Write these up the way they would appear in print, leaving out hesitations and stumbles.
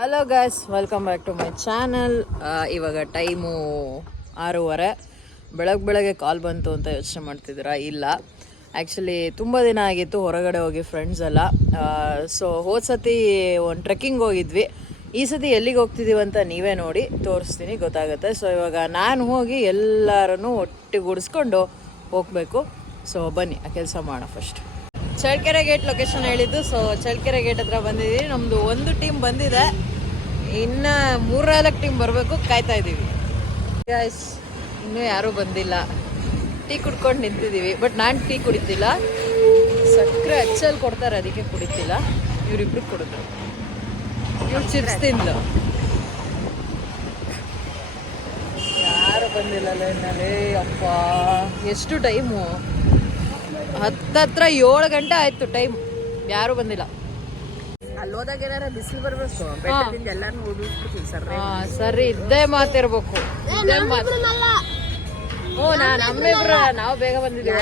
Hello guys, welcome back to my channel. ಇವಾಗ time 6:30. ಬೆಳಗ್ಗೆ ಕಾಲ್ ಬಂತು ಅಂತ ಯೋಚನೆ ಮಾಡ್ತಿದ್ದೀರಾ? ಇಲ್ಲ, ಆ್ಯಕ್ಚುಲಿ ತುಂಬ ದಿನ ಆಗಿತ್ತು ಹೊರಗಡೆ ಹೋಗಿ ಫ್ರೆಂಡ್ಸ್ ಎಲ್ಲ. ಸೊ ಹೋದ ಸತಿ ಒಂದು ಟ್ರೆಕ್ಕಿಂಗ್ ಹೋಗಿದ್ವಿ. ಈ ಸತಿ ಎಲ್ಲಿಗೆ ಹೋಗ್ತಿದ್ದೀವಿ ಅಂತ ನೀವೇ ನೋಡಿ ತೋರಿಸ್ತೀನಿ, ಗೊತ್ತಾಗುತ್ತೆ. ಸೊ ಇವಾಗ ನಾನು ಹೋಗಿ ಎಲ್ಲರನ್ನೂ ಒಟ್ಟಿಗೂಡಿಸ್ಕೊಂಡು ಹೋಗಬೇಕು. ಸೊ ಬನ್ನಿ ಆ ಕೆಲಸ ಮಾಡೋಣ. ಫಸ್ಟ್ ಚಳ್ಳಕೆರೆ ಗೇಟ್ ಲೊಕೇಶನ್ ಹೇಳಿದ್ದು. ಸೊ ಚಳ್ಳಕೆರೆ ಗೇಟ್ ಹತ್ರ ಬಂದಿದ್ದೀವಿ. ನಮ್ಮದು ಒಂದು ಟೀಮ್ ಬಂದಿದೆ, ಇನ್ನು 3-4 ಟೀಮ್ ಬರಬೇಕು, ಕಾಯ್ತಾ ಇದ್ದೀವಿ. ಗೈಸ್, ಇನ್ನೂ ಯಾರೂ ಬಂದಿಲ್ಲ. ಟೀ ಕುಡ್ಕೊಂಡು ನಿಂತಿದ್ದೀವಿ. ಬಟ್ ನಾನು ಟೀ ಕುಡಿತಿಲ್ಲ, ಸಕ್ಕರೆ ಹಚ್ಚಲ್ಲಿ ಕೊಡ್ತಾರೆ, ಅದಕ್ಕೆ ಕುಡಿತಿಲ್ಲ. ಇವರಿಬ್ರು ಕುಡಿದ್ರು. ಇವ್ರು ಚಿಪ್ಸ್ ತಿಂದ್ಲು. ಯಾರು ಬಂದಿಲ್ಲ ಲೈನಲ್ಲಿ. ಅಪ್ಪ, ಎಷ್ಟು ಟೈಮು? 7 ಗಂಟೆ ಆಯ್ತು ಟೈಮ್, ಯಾರು ಬಂದಿಲ್ಲ. ಅಲ್ಲಿ ಹೋದಾಗ ಏನಾರ ಬಿಸಿಲು ಬರ್ಬೇಕು, ಬೆಟ್ಟದಿಂದ ಎಲ್ಲಾನು ಓಡಿಸ್ಬಿಡ್ತೀವಿ ಸರ್. ಸರಿ, ಇದ್ದೇ ಮಾತಿರ್ಬೇಕು, ಇದ್ದೇ ಮಾತು. ಹ್ಞೂ, ನಮ್ಮಿಬ್ರು ನಾವು ಬೇಗ ಬಂದಿದ್ದೀವಿ.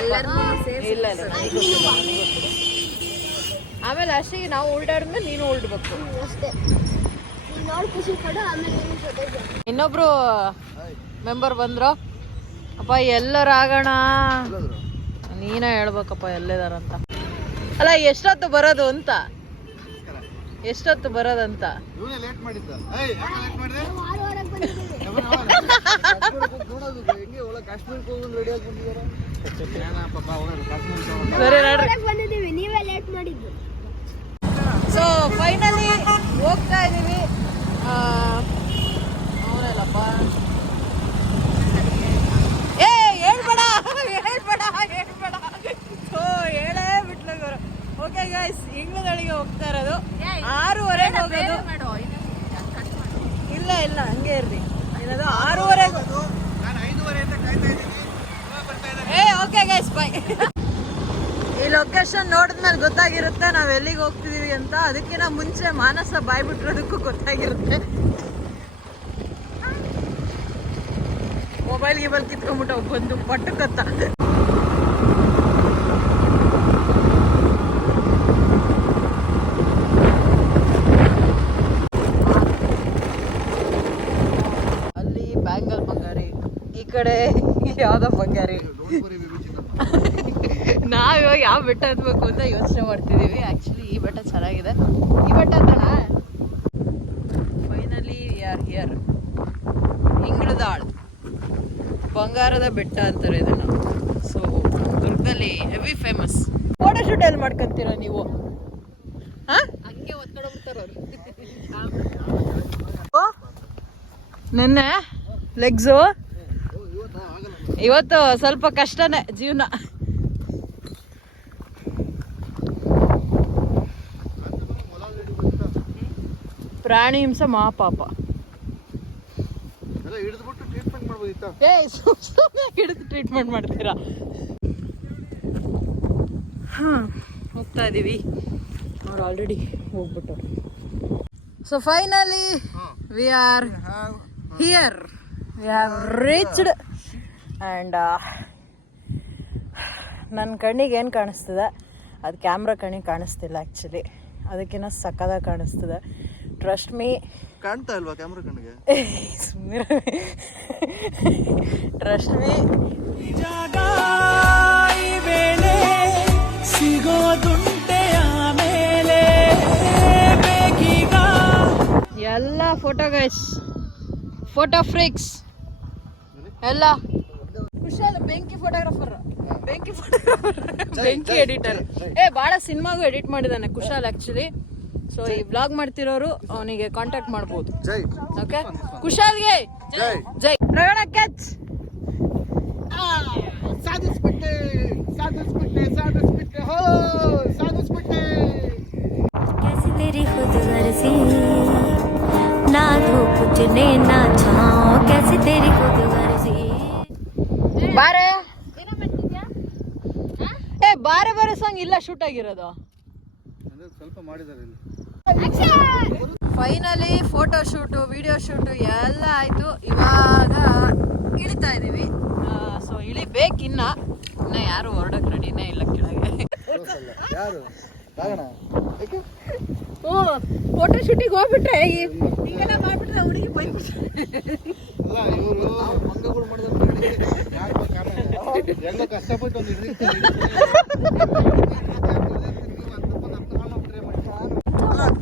ಇಲ್ಲ ಆಮೇಲೆ ಅಷ್ಟಿಗೆ ನಾವು ಉಲ್ಟಾಡಿದ್ಮೇಲೆ ನೀನು ಉಲ್ಡ್ಬೇಕು ಅಷ್ಟೇ. ಇನ್ನೊಬ್ರು ಮೆಂಬರ್ ಬಂದ್ರು. ಅಪ್ಪ ಎಲ್ಲರಾಗೋಣ, ನೀನೇ ಹೇಳ್ಬೇಕಪ್ಪ ಎಲ್ಲಿದಾರಂತ. ಅಲ್ಲ, ಎಷ್ಟೊತ್ತು ಬರೋದು ಅಂತ, ಎಷ್ಟೊತ್ತು ಬರೋದಂತ. ಸೊ ಫೈನಲಿ ಹೋಗ್ತಾ ಇದೀವಿ. ಅವನಲ್ಲಪ್ಪ, ಏ ಹೇಳ್ಬೇಡ ಹೇಳ್ಬೇಡ ಹೇಳ್ಬೇಡ. ಸೊ ಹೇಳೇ ಬಿಟ್ಲಗೋರು. ಓಕೆ ಗೈಸ್, ಇಂಗ್ಳದೊಳಗೆ ಹೋಗ್ತಾ ಇರೋದು. 6:30 ಹೋಗೋದು. ಇಲ್ಲ ಇಲ್ಲ, ಹಂಗೆ ಇರ್ರಿ. ಏನದು 6:30. ಓಕೆ ಗೈಸ್, ಬಾಯ್. ಈ ಲೊಕೇಶನ್ ನೋಡಿದ್ಮೇಲೆ ಗೊತ್ತಾಗಿರುತ್ತೆ ನಾವು ಎಲ್ಲಿಗೆ ಹೋಗ್ತಿದೀವಿ ಅಂತ. ಅದಕ್ಕಿಂತ ಮುಂಚೆ ಮಾನಸ ಬಾಯ್ ಬಿಟ್ಟಿರೋದಕ್ಕೂ ಗೊತ್ತಾಗಿರುತ್ತೆ. ಮೊಬೈಲ್ ಗಿಬಲ್ ಕಿತ್ಕೊಂಡ್ಬಿಟ್ಟು ಬಂದು ಪಟ್ಟಕತ್ತ. ಅಲ್ಲಿ ಬ್ಯಾಂಗಲ್ ಬಂಗಾರಿ, ಈ ಕಡೆ ಯಾವ್ದೋ ಬಂಗಾರಿ. ನಾವಿವಾಗ ಯಾವ ಬೆಟ್ಟ ಹತ್ಬೇಕು ಅಂತ ಯೋಚನೆ ಮಾಡ್ತಿದೀವಿ. ಆಕ್ಚುಲಿ ಈ ಬೆಟ್ಟ ಚೆನ್ನಾಗಿದೆ. ಈ ಬೆಟ್ಟ ಹತ್ತಣ. Finally we are here. ಇಂಗ್ಳದಾಳ್ ಬಂಗಾರದ ಬೆಟ್ಟ ಅಂತಾರೆ ಇದನ್ನು. ಸೊ ದುರ್ಗದಲ್ಲಿ ಹೆವಿ ಫೇಮಸ್. ಫೋಟೋ ಶೂಟ್ ಎಲ್ಲಿ ಮಾಡ್ಕೊಂತೀರಾ ನೀವು? ಹಂಗೆ ಒತ್ಕೊಂಡೋಗ್ತಾರ ಅವರು. ನೆನ್ನೆ ಲೆಗ್ಸು, ಇವತ್ತು ಸ್ವಲ್ಪ ಕಷ್ಟನೇ ಜೀವನ. ಪ್ರಾಣಿ ಹಿಂಸೆ ಮಹಾಪಾಪ. ಹಿಡಿದು ಟ್ರೀಟ್ಮೆಂಟ್ ಮಾಡ್ತೀರಾ? ಹೋಗ್ತಾ ಇದೀವಿ. ಅವ್ರು ಆಲ್ರೆಡಿ ಹೋಗ್ಬಿಟ್ಟರು. So finally we are here. We have reached. And ನನ್ನ ಕಣ್ಣಿಗೆ ಏನು ಕಾಣಿಸ್ತದೆ ಅದು ಕ್ಯಾಮ್ರಾ ಕಣ್ಣಿಗೆ ಕಾಣಿಸ್ತಿಲ್ಲ. ಆ್ಯಕ್ಚುಲಿ ಅದಕ್ಕಿಂತ ಸಕ್ಕದಾಗಿ ಕಾಣಿಸ್ತದೆ. Trust me. ಕಾಣ್ತಾ ಇಲ್ವಾ ಕ್ಯಾಮ್ರಾ ಕಣ್ಣಿಗೆ? Trust me. ಎಲ್ಲ ಫೋಟೋ ಗೈಸ್, ಫೋಟೋ ಫ್ರೀಕ್ಸ್ ಎಲ್ಲ. ಕುಶಾಲ್ ಬೆಂಕಿ ಫೋಟೋಗ್ರಾಫರ್, ಬೆಂಕಿ ಎಡಿಟರ್. ಭಾಳ ಸಿನಿಮಾಗೂ ಎಡಿಟ್ ಮಾಡಿದ್ದಾನೆ ಕುಶಾಲ್ ಆ್ಯಕ್ಚುಲಿ. ಸೊ ಈ ಬ್ಲಾಗ್ ಮಾಡ್ತಿರೋರು ಅವನಿಗೆ ಕಾಂಟ್ಯಾಕ್ಟ್ ಮಾಡ್ಬೋದು. ಓಕೆ, ಕುಶಾಲ್ಗೆ ಜೈ. ರಗಣ ಕ್ಯಾಚ್. ಸಾಧಿಸ್ಬಿಟ್ಟೆ ಸಾಧಿಸ್ಬಿಟ್ಟೆ ಸಾಧಿಸ್ಬಿಟ್ಟೆ ಹೋ ಸಾಧಿಸ್ಬಿಟ್ಟೆ. कैसी तेरी खुद गर्जी ना धूप चुने ना छाँव, कैसी तेरी खुद गर्जी. ಬಾರೆ ಬಾರೆ ಬಾರೆ ಸಾಂಗ್ ಇಲ್ಲ ಶೂಟ್ ಆಗಿರೋದು. ಸ್ವಲ್ಪ ಮಾಡಿದ್ದಾರೆ. Finally photo shoot, video shoot ಎಲ್ಲ ಆಯಿತು. ಇವಾಗ ಇಳಿತಾ ಇದ್ದೀವಿ. ಸೊ ಇಳಿಬೇಕಿನ್ನ ಯಾರು ಹೊರಡಕ್ಕೆ ರೆಡಿನೇ ಇಲ್ಲ ಕೆಳಗೆ. ಫೋಟೋ ಶೂಟಿಗೆ ಹೋಗ್ಬಿಟ್ರೆ ಹಿಂಗೆಲ್ಲ ಮಾಡ್ಬಿಟ್ರೆ ಹುಡುಗಿ ಬೈದ್ಬಿಟ್ರೆ ಅಲ್ಲ ಇವರು ಮಂಗಗಳು ಮಾಡಿದ್ರೆ ಎಲ್ಲ ಕಷ್ಟಪಟ್ಟು ಒಂದು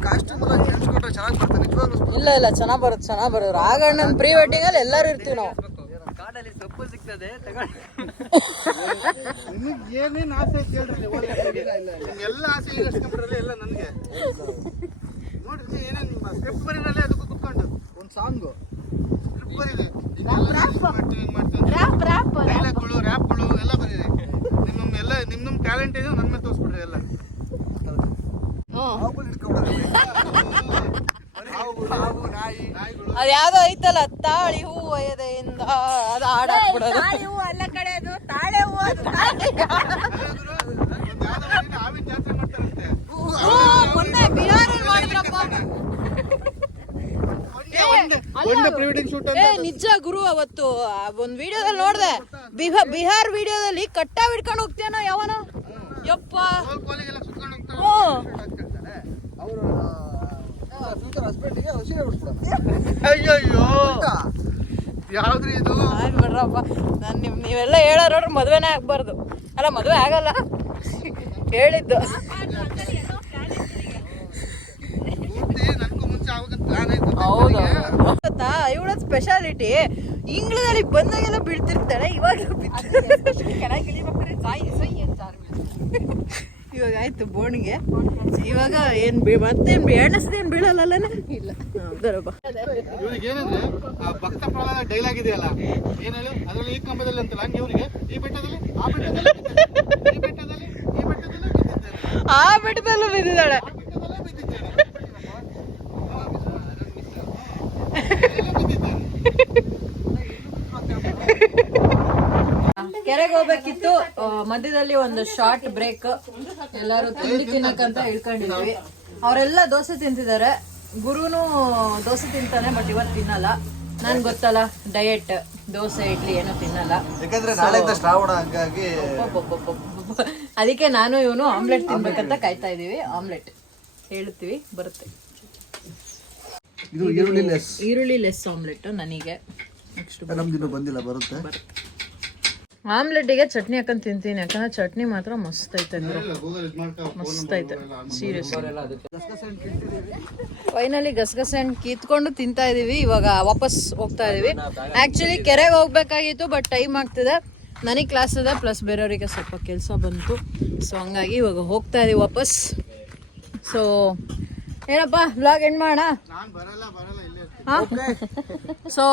ಕಾಸ್ಟ್ಯೂಮ್ ಎಲ್ಲ ಕೇಳಿಸ್ಕೊಂಡ್ರೆ ಚೆನ್ನಾಗಿ ಬರ್ತದೆ ನಿಜವಾಗ್ಲೂ. ಇಲ್ಲ ಚೆನ್ನಾಗ್ ಬರುತ್ತೆ ರಾಘಣ್ಣನ ಪ್ರೀ ವೆಡ್ಡಿಂಗ್ ಅಲ್ಲಿ ಎಲ್ಲರೂ ಇರ್ತೀವಿ ನಾವು. ಕಾಡಲ್ಲಿ ಸೊಪ್ಪು ಸಿಗ್ತದೆ ನಿಮಗೆ ಏನೇನು ಆಸೆ ಐತೆ ಹೇಳ್ರಿ ನೀವು ಎಲ್ಲ ಆಸೆ ಈಗಸ್ಕೊಂಡ್ಬಿಡ್ರಲ್ಲ ಎಲ್ಲ ನನಗೆ ನೋಡ್ರಿ ಏನೇನು ಸ್ಕ್ರಿಪ್ಟ್ ಬರೀರಲ್ಲ ಅದಕ್ಕೂ ಕುತ್ಕೊಂಡು ಒಂದು ಸಾಂಗು ಸ್ಕ್ರಿಪ್ಟ್ ಬರೀರಿ ಡೈಲಾಗ್ಗಳು ರ್ಯಾಪ್ಗಳು ಎಲ್ಲ ಬರೀರಿ ನಿಮ್ಮ ಟ್ಯಾಲೆಂಟ್ ಏನೋ ನನ್ನ ಮೇಲೆ ತೋರಿಸ್ಬಿಡ್ರಿ ಎಲ್ಲ ಅದ್ ಯಾವ್ದೋ ಐತಲ್ಲ ತಾಳಿ ಹೂವು ಎದೆಯಿಂದ ಅದು ಹಾಡಾಕ್ಬಿಡೋದು. ಅಲ್ಲ ಕಡೆ ಅದು ತಾಳೆ ಹೂವು ಅದು ಹಾವಿನ ಜಾತ್ರೆ ಮಾಡ್ತಾರಂತೆ ಮೊನ್ನೆ ಬಿಹಾರಲ್ಲಿ ಮಾಡಿದ್ರಪ್ಪ. ಒಂದು ಪ್ರೀ ವೆಡ್ಡಿಂಗ್ ಶೂಟ್ ನಿಜ ಗುರು, ಅವತ್ತು ಒಂದ್ ವಿಡಿಯೋದಲ್ಲಿ ನೋಡ್ದೆ, ಬಿಹಾರ್ ವಿಡಿಯೋದಲ್ಲಿ ಕಟ್ಟ ಹಿಡ್ಕೊಂಡು ಹೋಗ್ತೇನೋ ಯಾವನ ಯಪ್ಪ. ಕೋಲಿಗೆಲ್ಲ ಸುತ್ಕೊಂಡು ಹೋಗ್ತಾರೆ ಅವರು ಫ್ಯೂಚರ್ ಹಸ್ಬೆಂಡಿಗೆ ಹಸಿರೆ ಬಿಡ್ಸ್ಬಿಡೋಣ. ಅಯ್ಯಯ್ಯೋ ಯಾವ್ದ್ರಿ ಇದು ಆಯ್ತು ಬಿಡ್ರಪ್ಪ, ನೀವೆಲ್ಲ ಹೇಳೋ ನೋಡ್ರಿ ಮದ್ವೆನೇ ಆಗ್ಬಾರ್ದು. ಅಲ್ಲ ಮದ್ವೆ ಆಗಲ್ಲ ಹೇಳಿದ್ದು. ನನ್ಗೂ ಮುಂಚೆ ಆವಾಗ ಪ್ಲಾನ್ ಆಯ್ತು. ಹೌದು ಗೊತ್ತಾ, ಇವಳ ಸ್ಪೆಷಾಲಿಟಿ ಇಂಗ್ಲದಲ್ಲಿ ಬಂದಾಗೆಲ್ಲ ಬೀಳ್ತಿರ್ತಾಳೆ, ಇವಾಗ ಇವಾಗ ಆಯ್ತು ಬೋಣಿಗೆ. ಇವಾಗ ಏನ್ ಮತ್ತೇನ್ ಎಣ್ಣಸ್ದೇನ್ ಬೀಳಲ್ಲ ಇಲ್ಲ. ಬರಪ್ಪ ಇವ್ರಿಗೆ ಏನಂದ್ರೆ ಆ ಭಕ್ತ ಪ್ರಹ್ಲಾದ ಡೈಲಾಗ್ ಇದೆಯಲ್ಲ, ಏನ್ ಹೇಳು ಅದ್ರಲ್ಲಿ ಈ ಕಂಬದಲ್ಲಿ ಅಂತಲ್ಲ, ಹಂಗೆ ಇವ್ರಿಗೆ ಈ ಬೆಟ್ಟದಲ್ಲಿ ಆ ಬೆಟ್ಟದಲ್ಲಿ ಈ ಬೆಟ್ಟದಲ್ಲಿ ಈ ಬೆಟ್ಟದಲ್ಲಿ ಬಿದ್ದಿದ್ದೇನೆ, ಆ ಬೆಟ್ಟದಲ್ಲೂ ಬಿದ್ದಿದ್ದಾಳೆ. ಆ ಬೆಟ್ಟದಲ್ಲೇ ಬಿದ್ದಿದ್ದೇನೆ, ಕೆರೆಗೆ ಹೋಗ್ಬೇಕಿತ್ತು. ಮಧ್ಯದಲ್ಲಿ ಒಂದು ಶಾರ್ಟ್ ಬ್ರೇಕ್, ಎಲ್ಲಾರು ತಿಂಡಿ ತಿನ್ನಕಂತ ಇಳ್ಕೊಂಡಿದ್ವಿ. ಅವರೆಲ್ಲ ದೋಸೆ ತಿಂತಿದ್ದಾರೆ. ಗುರುನು ದೋಸೆ ತಿಂತಾನೆ, ಬಟ್ ಇವತ್ತು ತಿನ್ನಲ್ಲ. ನನ್ ಗೊತ್ತಲ್ಲ, ಡಯಟ್, ದೋಸೆ ಇಡ್ಲಿ ಏನೋ ತಿನ್ನಲ್ಲ. ಯಾಕಂದ್ರೆ ನಾಳೆಯಿಂದ ಶ್ರಾವಣ, ಹಂಗಾಗಿ ಅದಕ್ಕೆ ನಾನು ಇವನು ಆಮ್ಲೆಟ್ ತಿನ್ಬೇಕಂತ ಕಾಯ್ತಾ ಇದೀವಿ. ಆಮ್ಲೆಟ್ ಹೇಳ್ತೀವಿ, ಬರುತ್ತೆ. ಇದು ಈರುಳ್ಳಿ ಲೆಸ್ ಆಮ್ಲೆಟ್ ನನಗೆ. ನೆಕ್ಸ್ಟ್ ನಮ್ದಿನ್ನೂ ಬಂದಿಲ್ಲ, ಬರುತ್ತೆ. ಆಮ್ಲೆಟ್ಗೆ ಚಟ್ನಿ ಹಾಕೊಂಡ್ ತಿಂತೀನಿ, ಯಾಕಂದ್ರೆ ಚಟ್ನಿ ಮಾತ್ರ ಮಸ್ತ್ ಐತೆ ಗುರು, ಮಸ್ತ್ ಐತೆ ಸೀರಿಯಸ್. ಫೈನಲಿ ಗಸಗಸೆ ಹಣ್ಣು ಕಿತ್ಕೊಂಡು ತಿಂತಾ ಇದೀವಿ. ಇವಾಗ ವಾಪಸ್ ಹೋಗ್ತಾ ಇದೀವಿ. ಆಕ್ಚುಲಿ ಕೆರೆಗೆ ಹೋಗ್ಬೇಕಾಗಿತ್ತು, ಬಟ್ ಟೈಮ್ ಆಗ್ತಿದೆ. ನನಗೆ ಕ್ಲಾಸ್ ಇದೆ, ಪ್ಲಸ್ ಬೇರೆಯವರಿಗೆ ಸ್ವಲ್ಪ ಕೆಲಸ ಬಂತು. ಸೊ ಹಂಗಾಗಿ ಇವಾಗ ಹೋಗ್ತಾ ಇದೀವಿ ವಾಪಸ್. ಸೊ ಏನಪ್ಪ ವ್ಲಾಗ್ ಎಂಡ್ ಮಾಡೋಣ. ಸೊ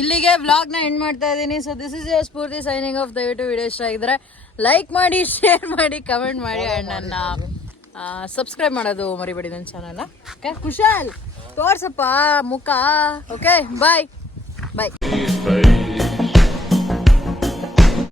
ಇಲ್ಲಿಗೆ ವ್ಲಾಗ್ನ ಎಂಡ್ ಮಾಡ್ತಾ ಇದ್ದೀನಿ. So this is your Spoorthi signing off. ದಯವಿಟ್ಟು ವಿಡಿಯೋ ಇಷ್ಟ ಆಗಿದ್ರೆ ಲೈಕ್ ಮಾಡಿ, ಶೇರ್ ಮಾಡಿ, ಕಮೆಂಟ್ ಮಾಡಿ, ಆ್ಯಂಡ್ ನನ್ನ ಸಬ್ಸ್ಕ್ರೈಬ್ ಮಾಡೋದು ಮರಿಬೇಡಿ ನನ್ನ ಚಾನಲ್ನ. ಓಕೆ, ಕುಶಾಲ್ ತೋರ್ಸಪ್ಪ ಮುಖ. ಓಕೆ, ಬಾಯ್.